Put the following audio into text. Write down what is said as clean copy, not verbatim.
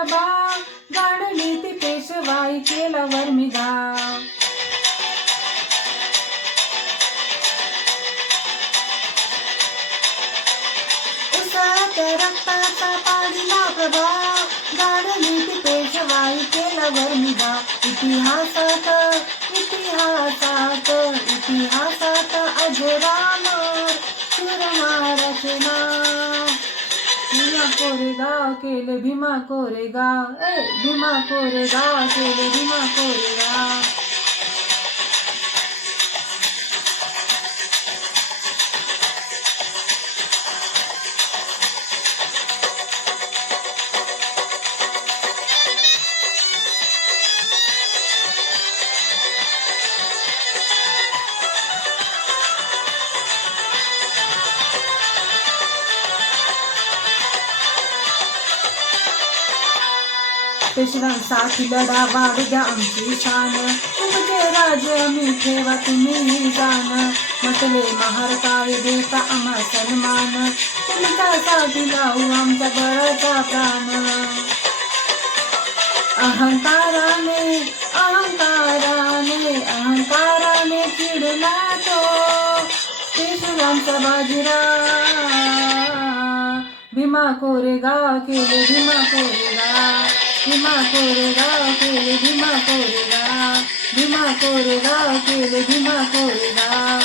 प्रभाव, गाडली ती पेशवाई केला वर्मिगाव. उसाच्या रक्ताचा पाडला प्रभाव, गाडली ती पेशवाई केला वर्मिगाव. इतिहासात इतिहासात इतिहासात अजरामर शूरमाराचे नाव. भीमा कोरेगाव केले भीमा कोरेगाव, भीमा कोरेगाव केले भीमा कोरेगाव. पेशव्यांसाठी लढा वाढू द्या आमची शान, तुमचे राज्य मी ठेवा तुम्ही जाण. म्हटले महार काय देता आम्हा सन्मान, तुमच्यासाठी लावू आमच्या बळाचा प्राण. अहंकाराने अहंकाराने अहंकाराने चिडला तो पेशव्यांचा बाजीराव. भीमा कोरेगाव केले भीमा कोरेगाव, भीमा कोरेगाव केले भीमा कोरेगाव, भीमा कोरेगाव केले भीमा कोरेगाव.